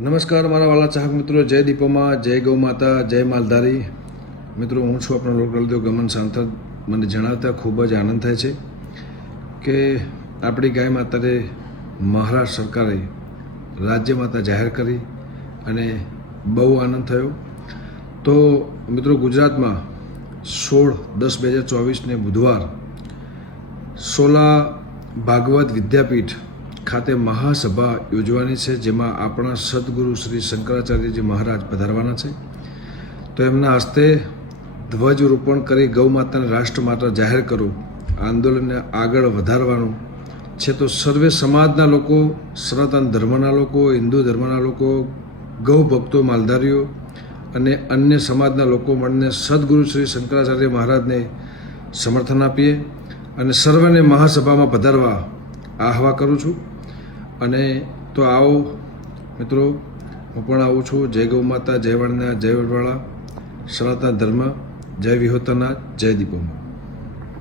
નમસ્કાર મારા વાલા ચાહક મિત્રો, જય દીપોમાં, જય ગૌ માતા, જય માલધારી. મિત્રો, હું છું આપણો લોકલદેવ ગમન સાંથર. મને જણાવતા ખૂબ જ આનંદ થાય છે કે આપણી ગાય માતાને મહારાષ્ટ્ર સરકારે રાજ્ય માતા જાહેર કરી અને બહુ આનંદ થયો. તો મિત્રો, ગુજરાતમાં 16/10/2024 બુધવાર સોલા ભાગવત વિદ્યાપીઠ ખાતે મહાસભા યોજવાની છે, જેમાં આપણા સદગુરુ શ્રી શંકરાચાર્યજી મહારાજ પધારવાના છે. તો એમના હસ્તે ધ્વજરોપણ કરી ગૌ માતાને રાષ્ટ્ર માતા જાહેર કરવું, આંદોલનને આગળ વધારવાનું છે. તો સર્વે સમાજના લોકો, સનાતન ધર્મના લોકો, હિન્દુ ધર્મના લોકો, ગૌ ભક્તો, માલધારીઓ અને અન્ય સમાજના લોકો મળીને સદગુરુ શ્રી શંકરાચાર્ય મહારાજને સમર્થન આપીએ અને સર્વને મહાસભામાં પધારવા આહવા કરું છું. અને તો આવો મિત્રો, હું પણ આવું છું. જય ગૌ માતા, જય વાણિયા, જય વડવાળા, સનાતન ધર્મ, જય વિહોતના, જય દીપોમાં.